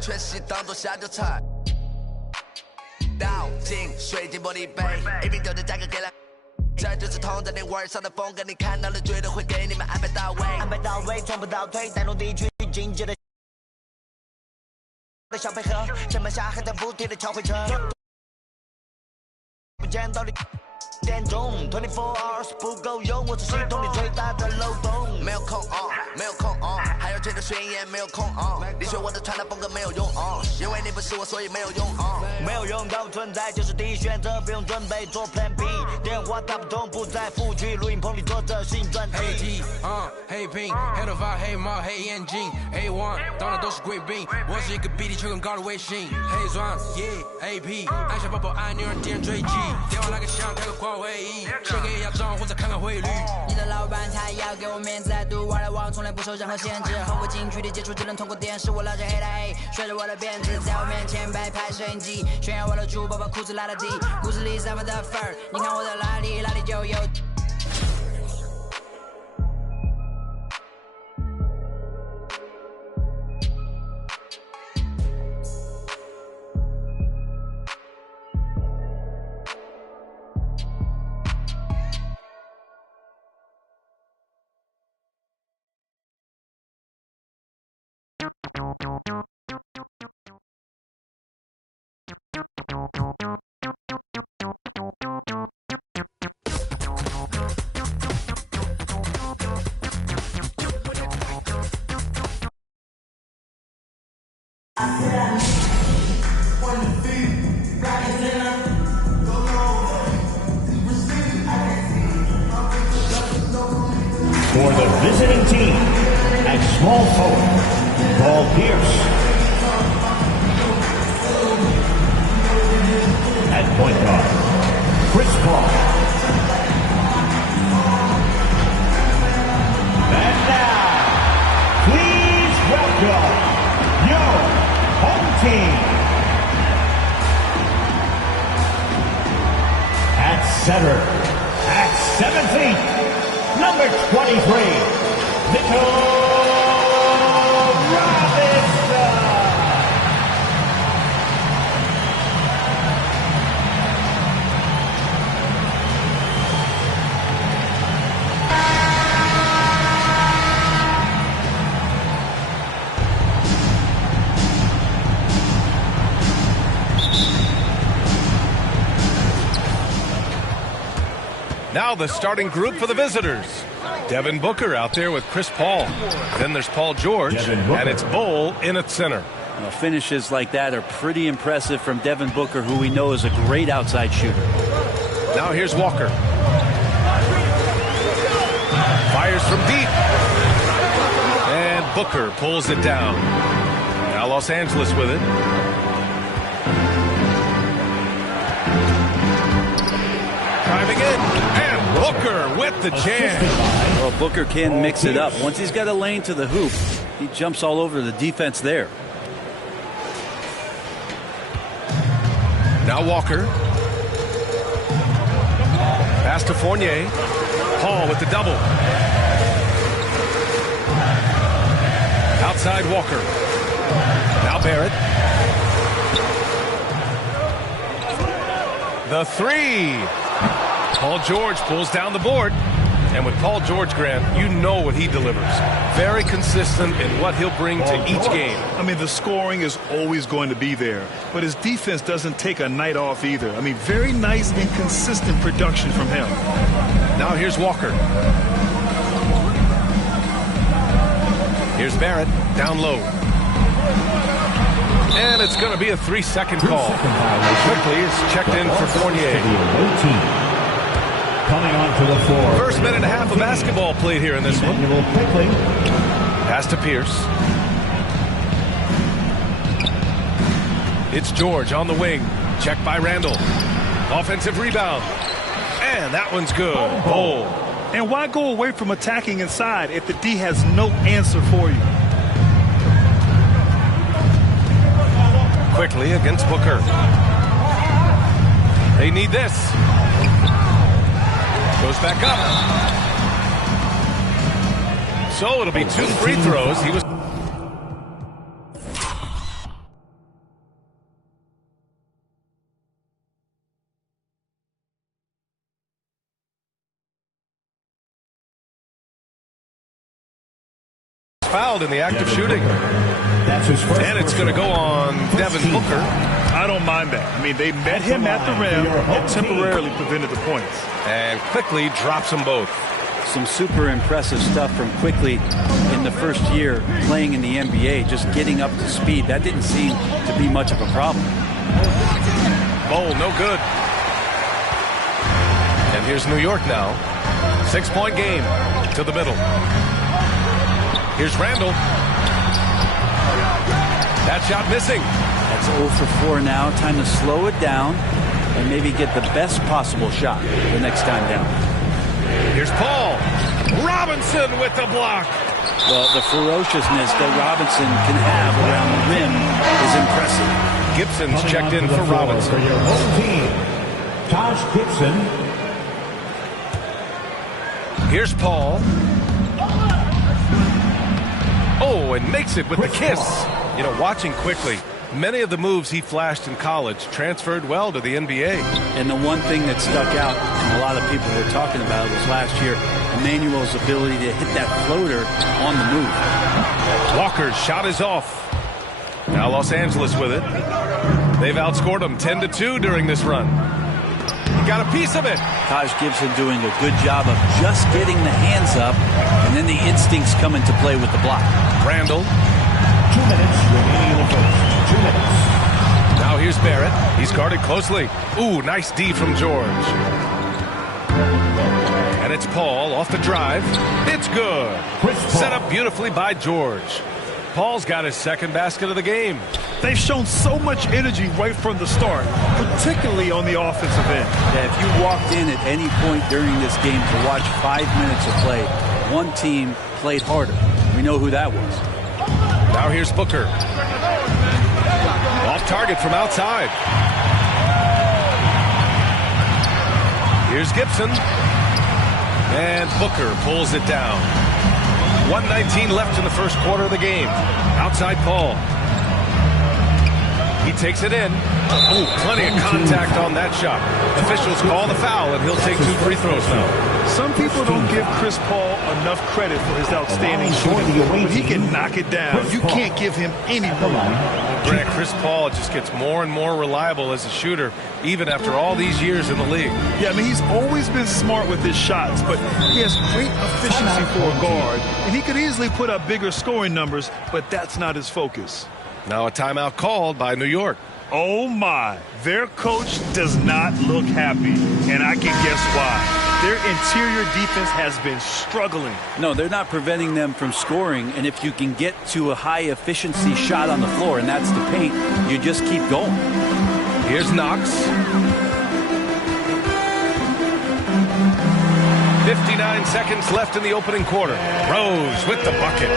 全息当作下酒菜。倒进水晶玻璃杯，一瓶酒的价格给了。这就是同在你味上的风格，你看到了绝对会给你们安排到位。安排到位，从不倒退，带动地区经济的小配合，城门下还在不停的敲回车。不见道理。点钟24 hours 不够用，我是系统里最大的漏洞。没有空没有空还要追着宣言，没有空你学我的传达风格没有用因为你不是我，所以没有用没有用到存在就是第一选择，不用准备做 Plan B。电话打不通，不再复聚，录音棚里做着新专辑。黑 T 黑 Pink 黑头发黑猫黑眼睛 A1 当然都是贵宾，我是一个比你球更高的卫星。黑钻 AP 按下宝宝按钮让敌人追击，电话那个响开个跨会议，先给压账或者看看汇率。你的老板他也要给我面子，I do what I want，从来不受任何限制。和我近距离接触只能通过电视，我拉着黑的 A， 甩着我的辫子，在我面前摆拍摄影机，炫耀我的珠宝，把裤子拉到底，故事里散发的粉儿，你看我的哪里就有。For the visiting team, at small forward, Paul Pierce. At point guard, Chris Paul. And now, please welcome your home team. At center, at 17th. Number 23, Mitchell Robinson. Now the starting group for the visitors. Devin Booker out there with Chris Paul. Then there's Paul George, and it's Bol in at center. Well, finishes like that are pretty impressive from Devin Booker, who we know is a great outside shooter. Now here's Walker. Fires from deep. And Booker pulls it down. Now Los Angeles with it. Driving in, and Booker with the jam. Well, Booker can mix it up. Once he's got a lane to the hoop, he jumps all over the defense there. Now Walker. Pass to Fournier. Paul with the double. Outside Walker. Now Barrett. The three. Paul George pulls down the board. And with Paul George, Grant, you know what he delivers. Very consistent in what he'll bring to each game. I mean, the scoring is always going to be there, but his defense doesn't take a night off either. I mean, very nice and consistent production from him. Now here's Walker. Here's Barrett, down low. And it's going to be a 3-second call. Quickly, it's checked in for Fournier. Coming onto the floor. First minute and a half of basketball played here in this one. Pass to Pierce. It's George on the wing. Checked by Randall. Offensive rebound. And that one's good. Bol. And why go away from attacking inside if the D has no answer for you? Quickly against Booker. They need this. Goes back up. So it'll be 2 free throws. He was fouled in the act of shooting. That's his first. And it's going to go on Devin Booker. I don't mind that. I mean, they met him at the rim and temporarily prevented the points. And quickly drops them both. Some super impressive stuff from Quickly in the first year playing in the NBA, just getting up to speed. That didn't seem to be much of a problem. Bowl, no good. And here's New York now. 6-point game to the middle. Here's Randall. That shot missing. That's 0 for 4 now. Time to slow it down and maybe get the best possible shot the next time down. Here's Paul. Robinson with the block. Well, the ferociousness that Robinson can have around the rim is impressive. Gibson's checked in for Robinson. For your home team, Taj Gibson. Here's Paul. Oh, and makes it with the kiss. You know, watching Quickly, many of the moves he flashed in college transferred well to the NBA. And the one thing that stuck out, and a lot of people were talking about, was last year, Emmanuel's ability to hit that floater on the move. Walker's shot is off. Now Los Angeles with it. They've outscored them 10-2 during this run. He got a piece of it. Taj Gibson doing a good job of just getting the hands up, and then the instincts come into play with the block. Randall. 2 minutes remaining in the first. 2 minutes. Now here's Barrett. He's guarded closely. Ooh, nice D from George. And it's Paul off the drive. It's good. Set up beautifully by George. Paul's got his second basket of the game. They've shown so much energy right from the start, particularly on the offensive end. Yeah, if you walked in at any point during this game to watch 5 minutes of play, one team played harder. We know who that was. Now here's Booker. Off target from outside. Here's Gibson. And Booker pulls it down. 1:19 left in the first quarter of the game. Outside Paul. He takes it in. Ooh, plenty of contact on that shot. Officials call the foul, and he'll take 2 free throws now. Some people don't give Chris Paul enough credit for his outstanding shooting, but he can knock it down. You can't give him any room. Grant, Chris Paul just gets more and more reliable as a shooter, even after all these years in the league. Yeah, I mean, he's always been smart with his shots, but he has great efficiency for a guard, and he could easily put up bigger scoring numbers, but that's not his focus. Now a timeout called by New York. Oh, my. Their coach does not look happy, and I can guess why. Their interior defense has been struggling. No, they're not preventing them from scoring, and if you can get to a high-efficiency shot on the floor, and that's the paint, you just keep going. Here's Knox. 59 seconds left in the opening quarter. Rose with the bucket.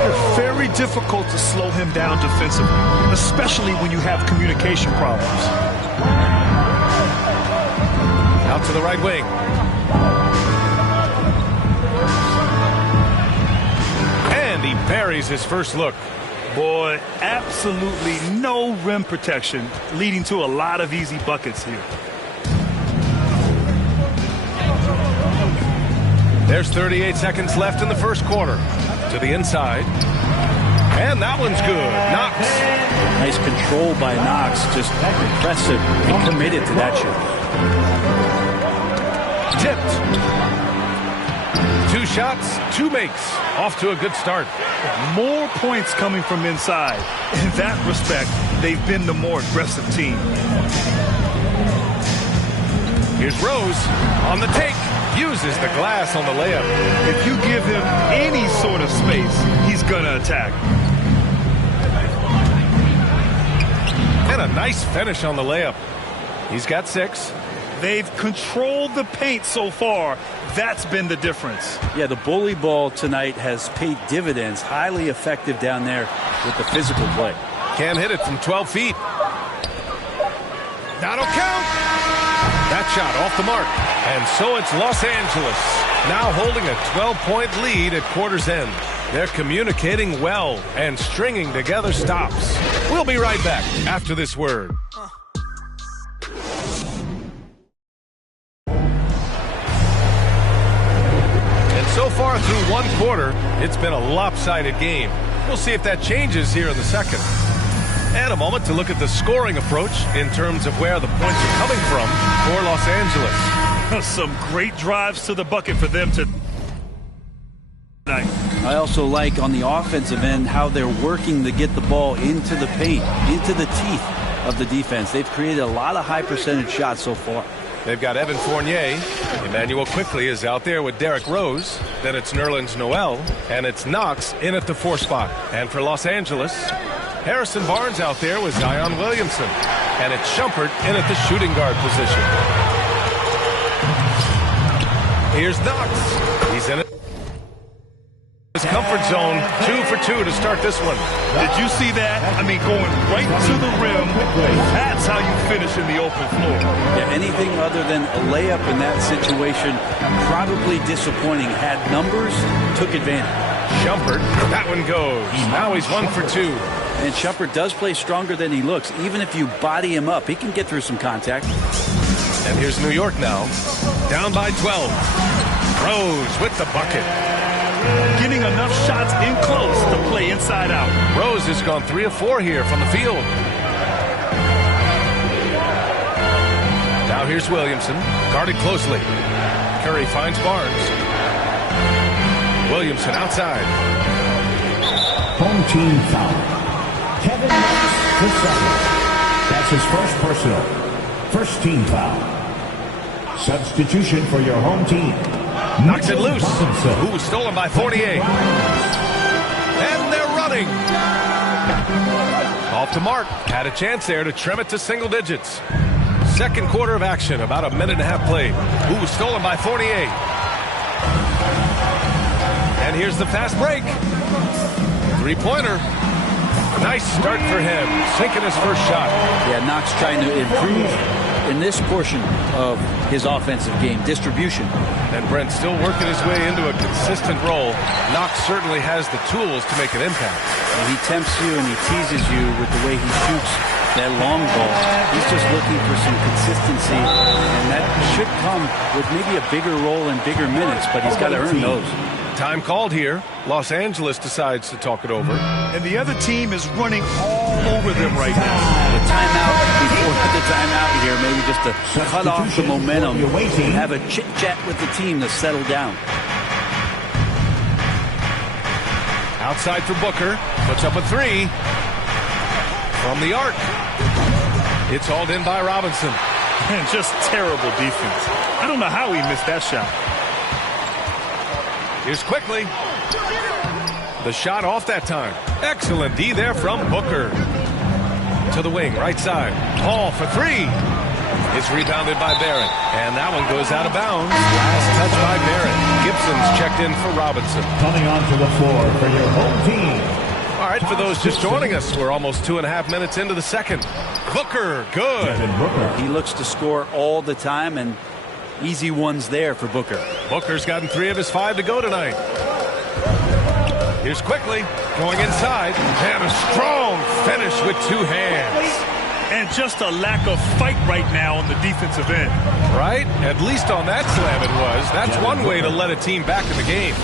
It's very difficult to slow him down defensively, especially when you have communication problems. Out to the right wing. And he buries his first look. Boy, absolutely no rim protection, leading to a lot of easy buckets here. There's 38 seconds left in the first quarter. To the inside. And that one's good. Knox. Nice control by Knox. Just impressive and committed to that shot. Tipped. 2 shots, 2 makes. Off to a good start. More points coming from inside. In that respect, they've been the more aggressive team. Here's Rose on the take. Uses the glass on the layup. If you give him any sort of space, he's going to attack. And a nice finish on the layup. He's got 6. They've controlled the paint so far. That's been the difference. Yeah, the bully ball tonight has paid dividends. Highly effective down there with the physical play. Can't hit it from 12 feet. That'll count. That shot off the mark. And so it's Los Angeles now holding a 12-point lead at quarter's end. They're communicating well and stringing together stops. We'll be right back after this word. So far through one quarter, it's been a lopsided game. We'll see if that changes here in the second. And a moment to look at the scoring approach in terms of where the points are coming from for Los Angeles. Some great drives to the bucket for them tonight. I also like on the offensive end how they're working to get the ball into the paint, into the teeth of the defense. They've created a lot of high percentage shots so far. They've got Evan Fournier. Emmanuel Quickley is out there with Derrick Rose. Then it's Nerlens Noel. And it's Knox in at the 4 spot. And for Los Angeles, Harrison Barnes out there with Zion Williamson. And it's Shumpert in at the shooting guard position. Here's Knox. He's in it. His comfort zone, 2 for 2 to start this one. Did you see that? I mean, going right to the rim. That's how you finish in the open floor. Yeah, anything other than a layup in that situation, probably disappointing. Had numbers, took advantage. Shumpert, that one goes. Now he's 1 for 2. And Shumpert does play stronger than he looks. Even if you body him up, he can get through some contact. And here's New York now, down by 12. Rose with the bucket. Getting enough shots in close to play inside out. Rose has gone 3 of 4 here from the field. Now here's Williamson, guarded closely. Curry finds Barnes. Williamson outside. Home team foul. Kevin Knox, the second. That's his first personal. First team foul. Substitution for your home team. Knocks it loose. Ooh, stolen by Fournier. And they're running. Off to Mark. Had a chance there to trim it to single digits. Second quarter of action, about a minute and a half played. Ooh, stolen by Fournier. And here's the fast break. Three-pointer. Nice start for him. Sinking his first shot. Yeah, Knox trying to improve in this portion of his offensive game, distribution. And Brent still working his way into a consistent role. Knox certainly has the tools to make an impact. And he tempts you and he teases you with the way he shoots that long ball. He's just looking for some consistency, and that should come with maybe a bigger role and bigger minutes, but he's got to earn those. Time called here. Los Angeles decides to talk it over. And the other team is running all over them right now. The timeout before the timeout here, maybe just to cut off the momentum and have a chit-chat with the team to settle down. Outside for Booker. Puts up a 3. From the arc. It's hauled in by Robinson. And just terrible defense. I don't know how he missed that shot. Here's Quickley. The shot off that time. Excellent D there from Booker. To the wing, right side. Hall for 3. It's rebounded by Barrett. And that one goes out of bounds. Last touch by Barrett. Gibson's checked in for Robinson. Coming onto the floor for your home team. All right, for those just joining us, we're almost 2.5 minutes into the second. Booker, good. He looks to score all the time, and easy ones there for Booker. Booker's gotten 3 of his 5 to go tonight. Here's Quickley going inside. And a strong finish with 2 hands. And just a lack of fight right now on the defensive end. Right? At least on that slam it was. That's one way to let a team back in the game.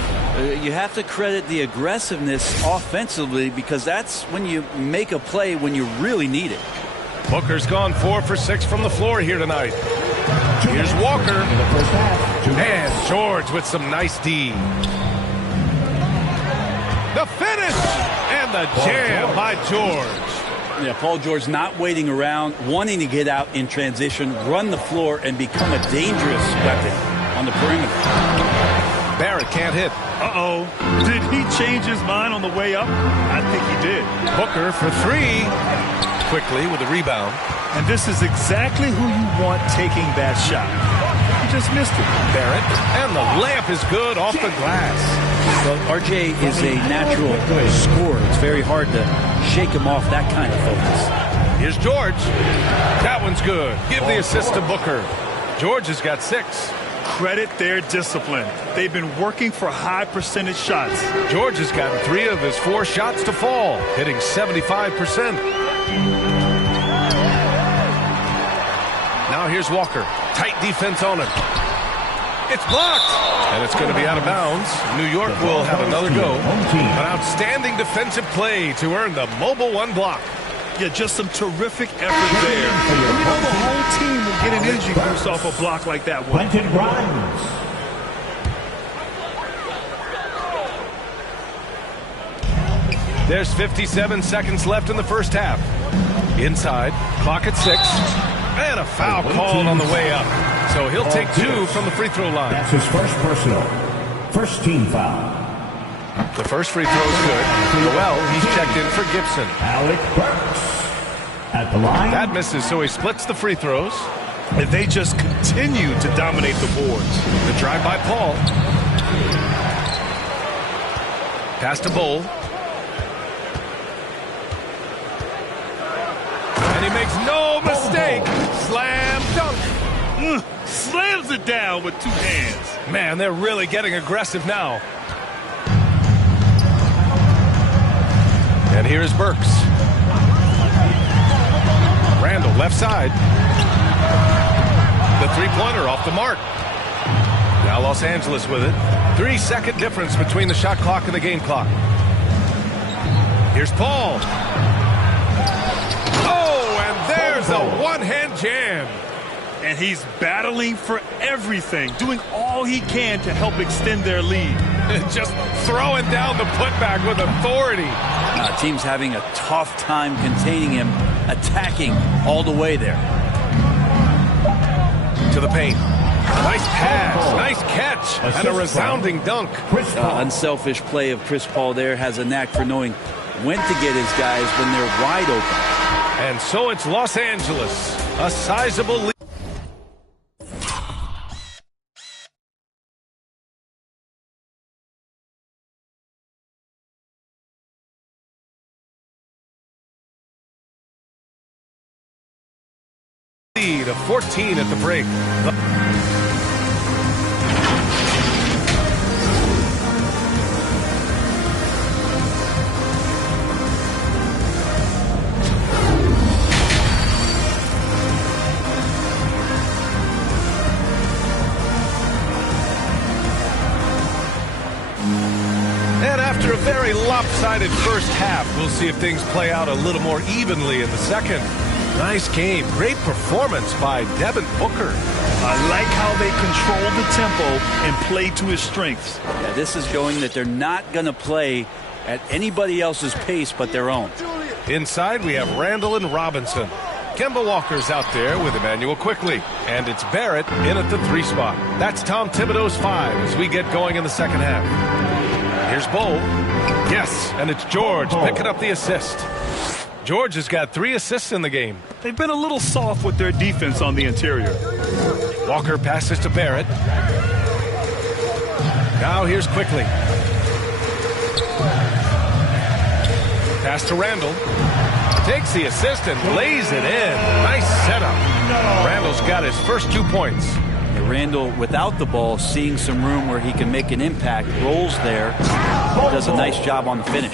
You have to credit the aggressiveness offensively, because that's when you make a play when you really need it. Booker's gone 4 for 6 from the floor here tonight. Here's Walker. And George with some nice D. The finish! And the jam by George. Yeah, Paul George not waiting around, wanting to get out in transition, run the floor, and become a dangerous weapon on the perimeter. Barrett can't hit. Uh-oh. Did he change his mind on the way up? I think he did. Booker for 3. Quickly with a rebound. And this is exactly who you want taking that shot. He just missed it. Barrett. And the layup is good off the glass. Well, RJ is a natural scorer. It's very hard to shake him off that kind of focus. Here's George. That one's good. Give the assist to Booker. George has got 6. Credit their discipline. They've been working for high percentage shots. George has gotten 3 of his 4 shots to fall, hitting 75%. Now here's Walker. Tight defense on him. It's blocked, and it's going to be out of bounds. New York will have another go. An outstanding defensive play to earn the Mobile One block. Yeah, just some terrific effort there. And you know the whole team will get an energy boost off a block like that one. Quentin Grimes. There's 57 seconds left in the first half. Inside, clock at 6, and a foul called on the way up. So he'll take 2 from the free throw line. That's his first personal. First team foul. The first free throw is good. Noel, he's checked in for Gibson. Alec Burks at the line. That misses, so he splits the free throws. And they just continue to dominate the boards. The drive by Paul. Pass to Bull. And he makes no mistake. Slam dunk. Slams it down with 2 hands. Man, they're really getting aggressive now. And here's Burks. Randall, left side. The three-pointer off the mark. Now Los Angeles with it. 3-second difference between the shot clock and the game clock. Here's Paul. Oh, and there's a one-hand jam. And he's battling for everything, doing all he can to help extend their lead. Just throwing down the putback with authority. Team's having a tough time containing him, attacking all the way there. To the paint. Nice pass, nice catch, and a resounding dunk. Unselfish play of Chris Paul there. Has a knack for knowing when to get his guys when they're wide open. And so it's Los Angeles, a sizable lead. Of 14 at the break. And after a very lopsided first half, we'll see if things play out a little more evenly in the second. Nice game. Great performance by Devin Booker. I like how they control the tempo and play to his strengths. Yeah, this is showing that they're not going to play at anybody else's pace but their own. Inside, we have Randall and Robinson. Kemba Walker's out there with Emmanuel Quickley. And it's Barrett in at the 3 spot. That's Tom Thibodeau's 5 as we get going in the second half. Here's Bull. Yes, and it's George picking up the assist. George has got 3 assists in the game. They've been a little soft with their defense on the interior. Walker passes to Barrett. Now here's Quickley. Pass to Randall. Takes the assist and lays it in. Nice setup. Randall's got his first 2 points. Randall, without the ball, seeing some room where he can make an impact, rolls there, does a nice job on the finish.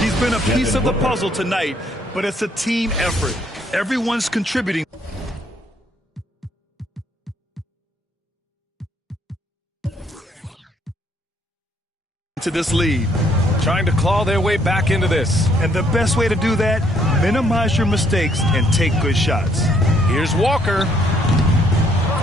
He's been a piece of the puzzle tonight, but it's a team effort. Everyone's contributing to this lead. Trying to claw their way back into this. And the best way to do that, minimize your mistakes and take good shots. Here's Walker.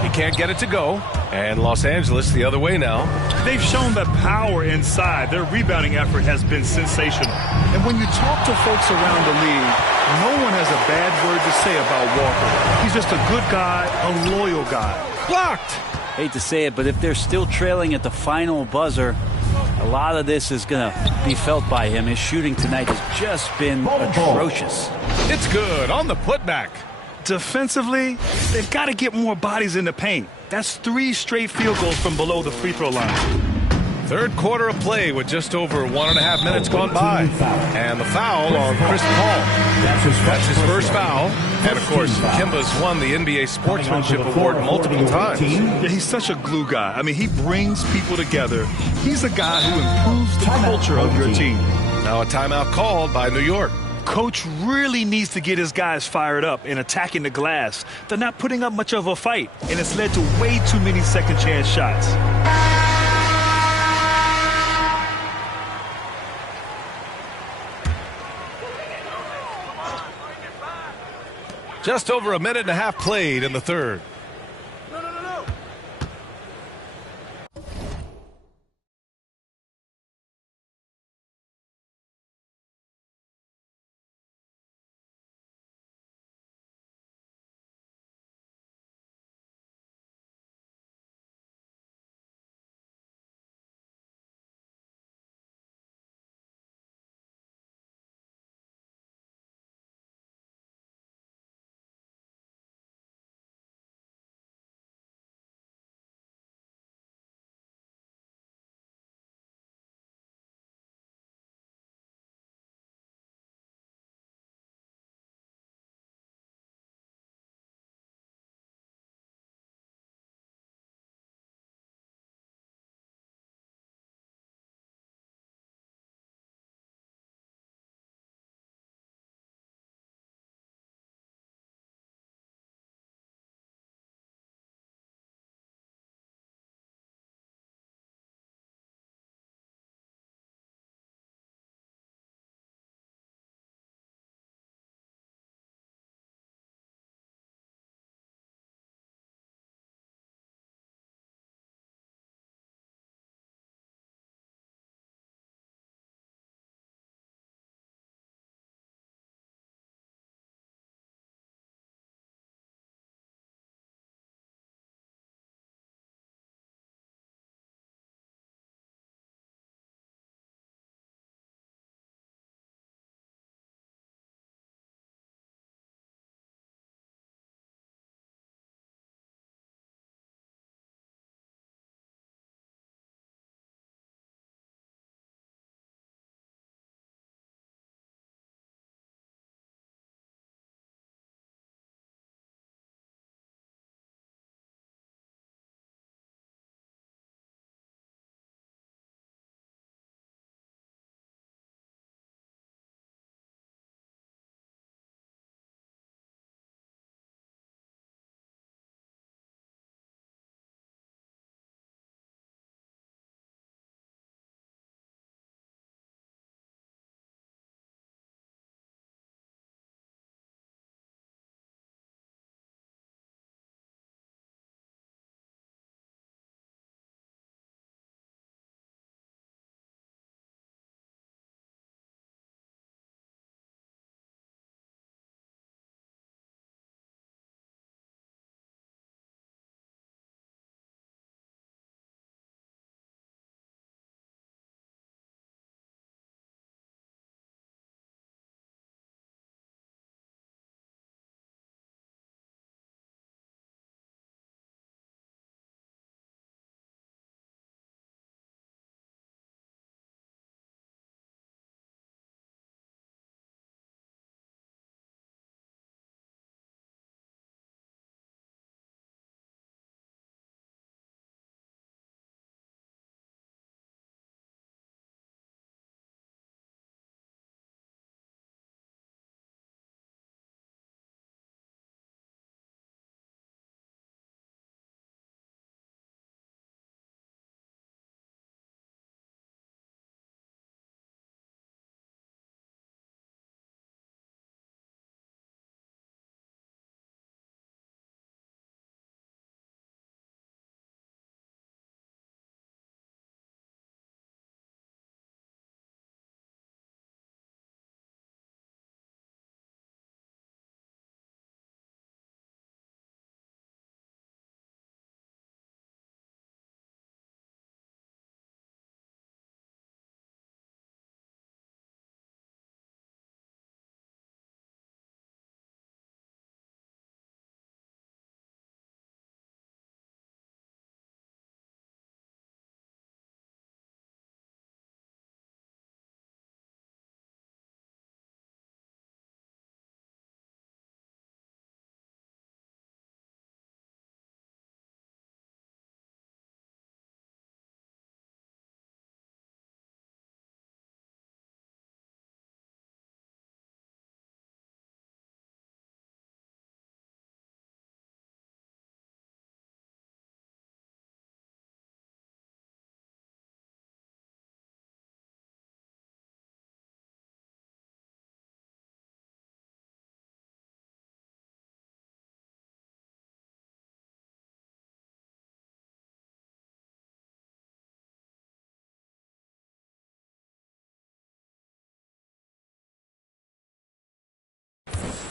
He can't get it to go. And Los Angeles the other way now. They've shown the power inside. Their rebounding effort has been sensational. And when you talk to folks around the league, no one has a bad word to say about Walker. He's just a good guy, a loyal guy. Blocked. Hate to say it, but if they're still trailing at the final buzzer, a lot of this is going to be felt by him. His shooting tonight has just been atrocious. It's good on the putback. Defensively, they've got to get more bodies in the paint. That's 3 straight field goals from below the free throw line. Third quarter of play with just over 1.5 minutes gone by. And the foul on Chris Paul. That's his first foul. And, of course, Kemba's won the NBA Sportsmanship Award multiple times. Yeah, he's such a glue guy. I mean, he brings people together. He's a guy who improves the culture of your team. Now a timeout called by New York. Coach really needs to get his guys fired up and attacking the glass. They're not putting up much of a fight, and it's led to way too many second chance shots. Just over a minute and a half played in the third.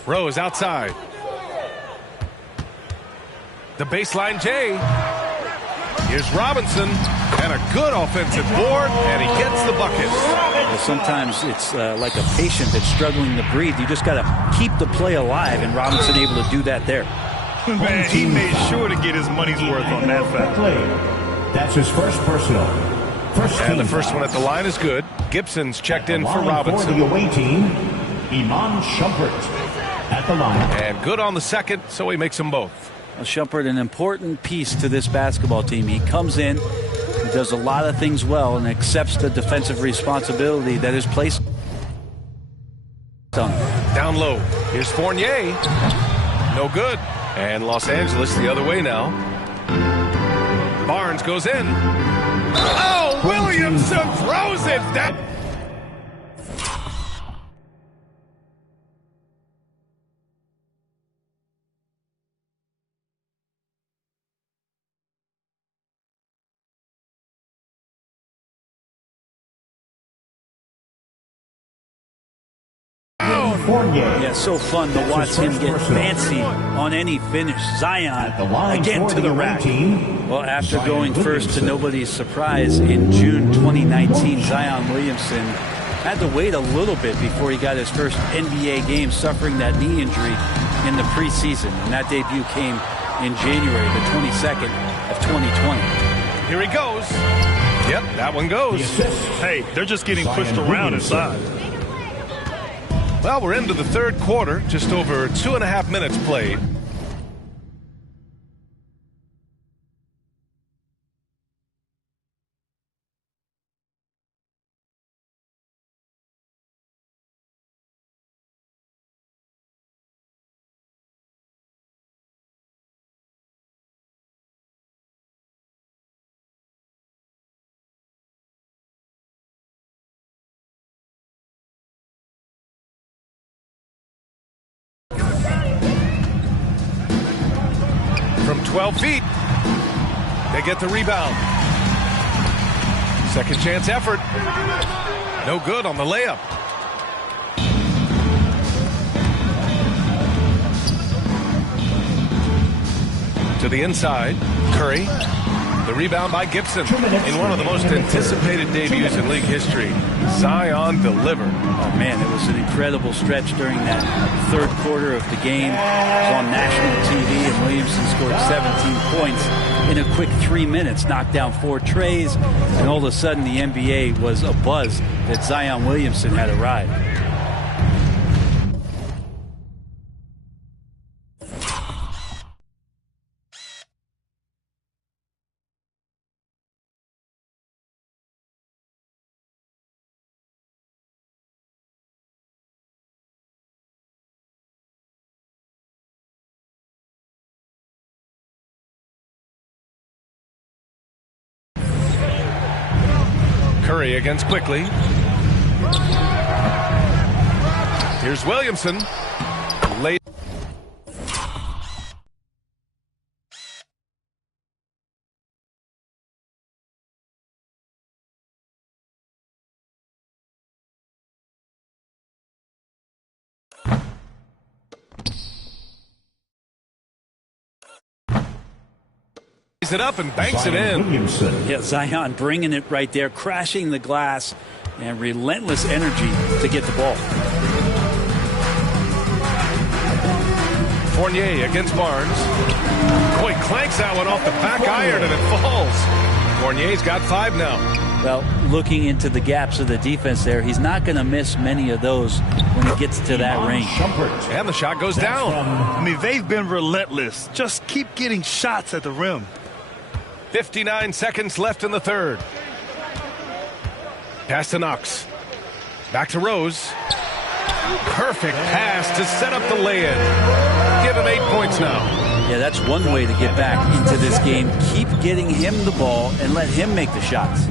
Rose outside. The baseline J. Here's Robinson. And a good offensive board, and he gets the bucket. Well, sometimes it's like a patient that's struggling to breathe. You just got to keep the play alive, and Robinson able to do that there. Man, he made sure to get his money's worth on that foul. That's his first personal. And the first one at the line is good. Gibson's checked in for Robinson. For the away team, Iman Shumpert at the line. And good on the second, so he makes them both. Well, Shumpert, an important piece to this basketball team. He comes in, he does a lot of things well, and accepts the defensive responsibility that is placed on him. Down low. Here's Fournier. No good. And Los Angeles the other way now. Barnes goes in. Oh, Williamson throws it. That. Yeah, so fun to watch him get fancy on any finish. Zion again to the rack. Well, after going first to nobody's surprise in June 2019, Zion Williamson had to wait a little bit before he got his first NBA game, suffering that knee injury in the preseason. And that debut came in January the 22nd of 2020. Here he goes. Yep, that one goes. Hey, they're just getting pushed around inside. Well, we're into the third quarter, just over 2.5 minutes played. From 12 feet, they get the rebound. Second chance effort. No good on the layup. To the inside, Curry. The rebound by Gibson in one of the most anticipated debuts in league history. Zion delivered. Oh, man, it was an incredible stretch during that third quarter of the game. It was on national TV, and Williamson scored 17 points in a quick 3 minutes, knocked down 4 trays, and all of a sudden the NBA was abuzz that Zion Williamson had arrived. Curry against Quickly. Here's Williamson. Late. It up and banks it in. Williamson. Yeah, Zion bringing it right there, crashing the glass, and relentless energy to get the ball. Fournier against Barnes. Boy, clanks that one off the back iron and it falls. Fournier's got 5 now. Well, looking into the gaps of the defense there, he's not going to miss many of those when he gets to that range. And the shot goes down. I mean, they've been relentless. Just keep getting shots at the rim. 59 seconds left in the third. Pass to Knox. Back to Rose. Perfect pass to set up the lay-in. Give him 8 points now. Yeah, that's one way to get back into this game. Keep getting him the ball and let him make the shots.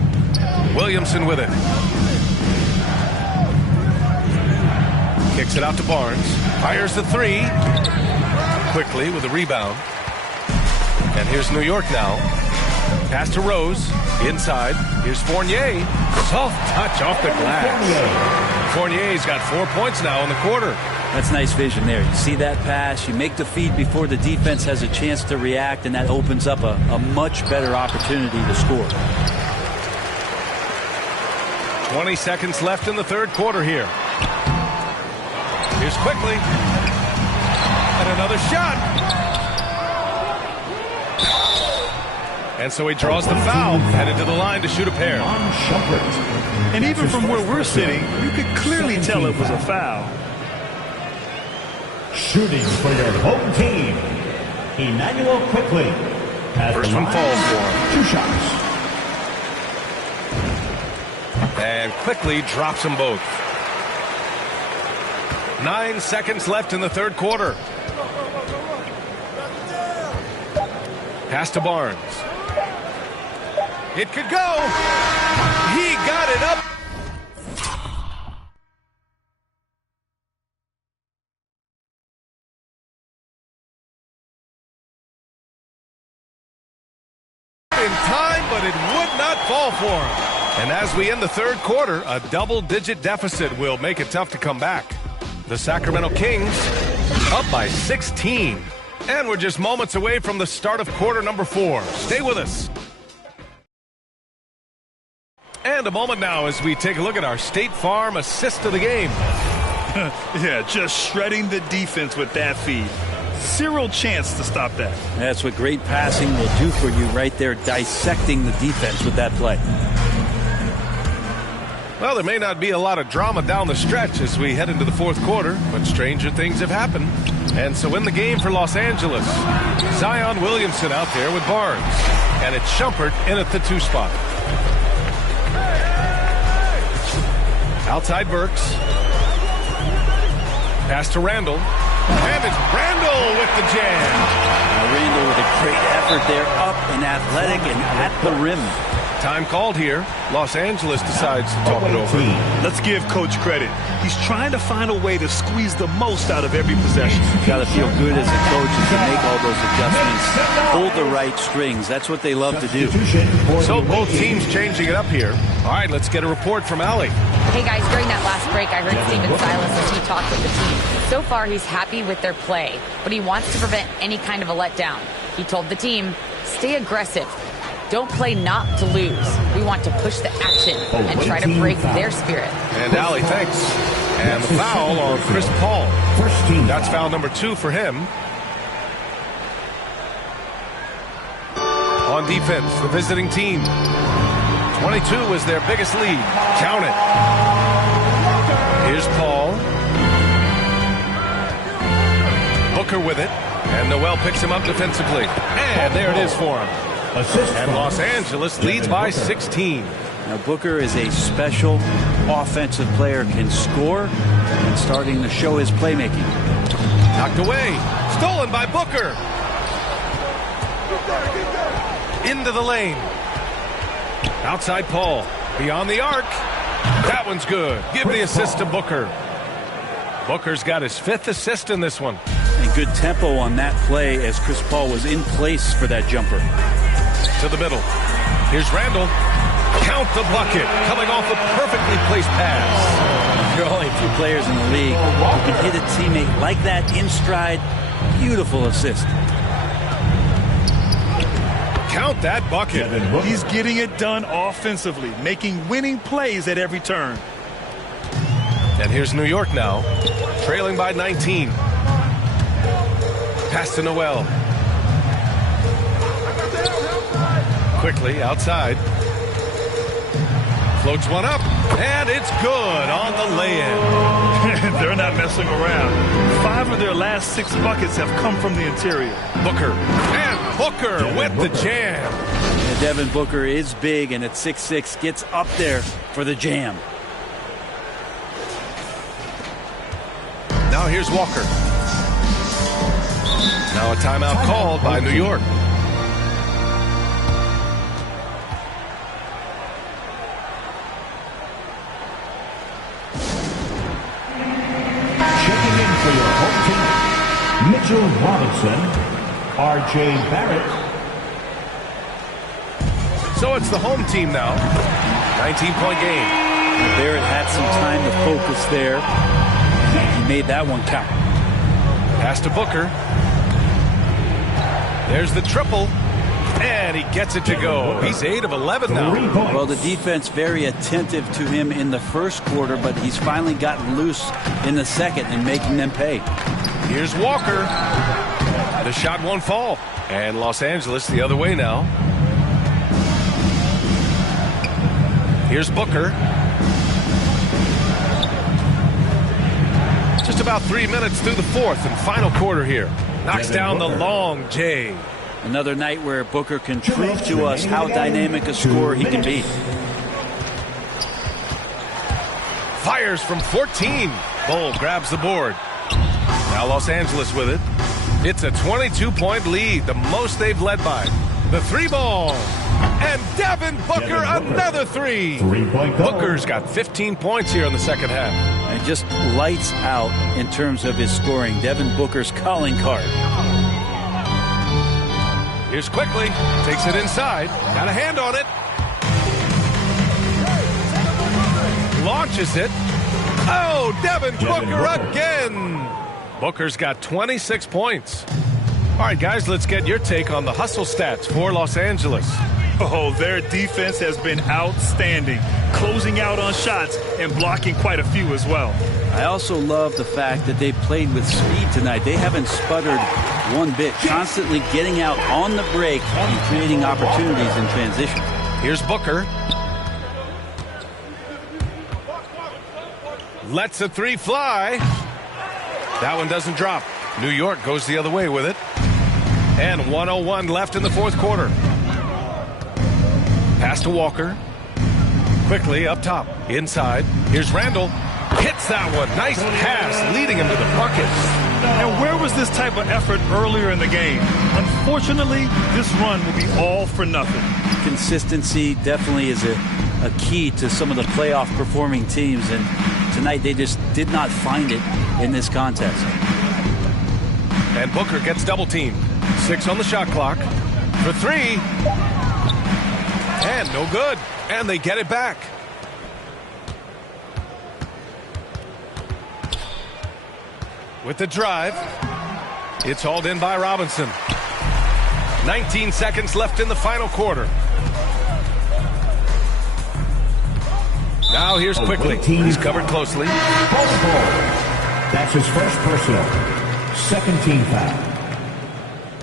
Williamson with it. Kicks it out to Barnes. Fires the 3. Quickly with a rebound. And here's New York now. Pass to Rose. Inside. Here's Fournier. Soft touch off the glass. Fournier's got 4 points now in the quarter. That's nice vision there. You see that pass, you make the feed before the defense has a chance to react, and that opens up a much better opportunity to score. 20 seconds left in the third quarter here. Here's quickly. And another shot. And so he draws the foul, headed to the line to shoot a pair. And even from where we're sitting, you could clearly tell it was a foul. Shooting for your home team, Emmanuel Quickly. First one falls for him. 2 shots. And Quickly drops them both. 9 seconds left in the third quarter. Pass to Barnes. It could go. He got it up. In time, but it would not fall for him. And as we end the third quarter, a double-digit deficit will make it tough to come back. The Sacramento Kings up by 16. And we're just moments away from the start of quarter number 4. Stay with us. And a moment now as we take a look at our State Farm assist of the game. Yeah, just shredding the defense with that feed. Zero chance to stop that. That's what great passing will do for you right there, dissecting the defense with that play. Well, there may not be a lot of drama down the stretch as we head into the fourth quarter, but stranger things have happened. And so in the game for Los Angeles, Zion Williamson out there with Barnes. And it's Shumpert in at the 2 spot. Outside Burks. Pass to Randall. And it's Randall with the jam. Now Randall with a great effort there, up and athletic and at the rim. Time called here. Los Angeles decides to talk it over. Let's give Coach credit. He's trying to find a way to squeeze the most out of every possession. Got to feel good as a coach as you make all those adjustments. Hold the right strings. That's what they love to do. So both teams changing it up here. All right, let's get a report from Allie. Hey guys, during that last break, I heard Stephen Silas as he talked with the team. So far, he's happy with their play, but he wants to prevent any kind of a letdown. He told the team, stay aggressive. Don't play not to lose. We want to push the action and try to break their spirit. And Allie, thanks. And the foul on Chris Paul. That's foul number 2 for him. On defense, the visiting team. 22 was their biggest lead. Count it. Here's Paul. Booker with it. And Noel picks him up defensively. And there it is for him. And Los Angeles leads by 16. Now Booker is a special offensive player, can score, and starting to show his playmaking. Knocked away. Stolen by Booker. Into the lane. Outside Paul. Beyond the arc. That one's good. Give the assist to Booker. Booker's got his 5th assist in this one. And good tempo on that play as Chris Paul was in place for that jumper. To the middle. Here's Randall. Count the bucket. Coming off a perfectly placed pass. There are only a few players in the league who can hit a teammate like that in stride. Beautiful assist. Count that bucket. He's getting it done offensively, making winning plays at every turn. And here's New York now, trailing by 19. Pass to Noel. Quickly outside. Floats one up, and it's good on the lay-in. They're not messing around. 5 of their last 6 buckets have come from the interior. Booker, and Booker with the jam. And Devin Booker is big, and at 6'6", gets up there for the jam. Now here's Walker. Now a timeout called by New York. Mitchell Robinson, R.J. Barrett. So it's the home team now. 19-point game. Barrett had some time to focus there. He made that one count. Pass to Booker. There's the triple. And he gets it to go. He's 8 of 11 now. Well, the defense very attentive to him in the first quarter, but he's finally gotten loose in the second and making them pay. Here's Walker. The shot won't fall. And Los Angeles the other way now. Here's Booker. Just about 3 minutes through the fourth and final quarter here. Knocks down the long J. Another night where Booker can prove to us how dynamic a scorer he can be. Fires from 14. Bull grabs the board. Now Los Angeles with it. It's a 22-point lead, the most they've led by. The three ball. And Devin Booker, another three. Booker's got 15 points here in the second half. And just lights out in terms of his scoring. Devin Booker's calling card. Here's Quickly. Takes it inside. Got a hand on it. Launches it. Oh, Devin Booker again. Booker's got 26 points. All right, guys, let's get your take on the hustle stats for Los Angeles. Oh, their defense has been outstanding, closing out on shots and blocking quite a few as well. I also love the fact that they played with speed tonight. They haven't sputtered one bit, constantly getting out on the break and creating opportunities in transition. Here's Booker. Lets a three fly. That one doesn't drop. New York goes the other way with it. And 1:01 left in the fourth quarter. Pass to Walker. Quickly up top. Inside. Here's Randall. Hits that one. Nice pass, leading him to the bucket. And where was this type of effort earlier in the game? Unfortunately, this run will be all for nothing. Consistency definitely is a key to some of the playoff performing teams, and tonight they just did not find it in this contest. And Booker gets double teamed. 6 on the shot clock. For three. And no good. And they get it back. With the drive. It's hauled in by Robinson. 19 seconds left in the final quarter. Now here's Quickly. He's covered closely. That's his first personal. Second team foul.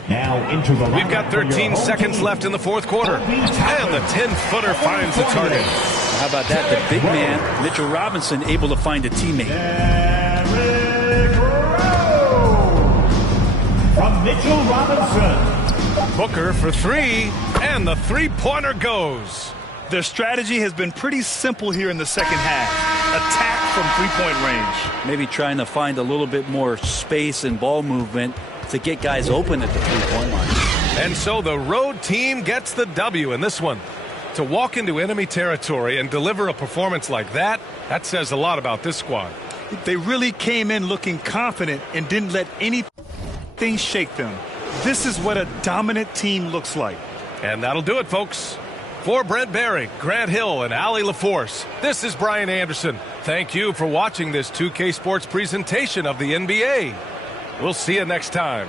Now into the We've got 13 seconds left in the fourth quarter. And the 10-footer finds the target. How about that? The big man, Mitchell Robinson, able to find a teammate. From Mitchell Robinson. Booker for three. And the three-pointer goes. Their strategy has been pretty simple here in the second half. Attack from three-point range. Maybe trying to find a little bit more space and ball movement to get guys open at the three-point line. And so the road team gets the W in this one. To walk into enemy territory and deliver a performance like that, that says a lot about this squad. They really came in looking confident and didn't let anything shake them. This is what a dominant team looks like. And that'll do it, folks. For Brent Barry, Grant Hill, and Allie LaForce, this is Brian Anderson. Thank you for watching this 2K Sports presentation of the NBA. We'll see you next time.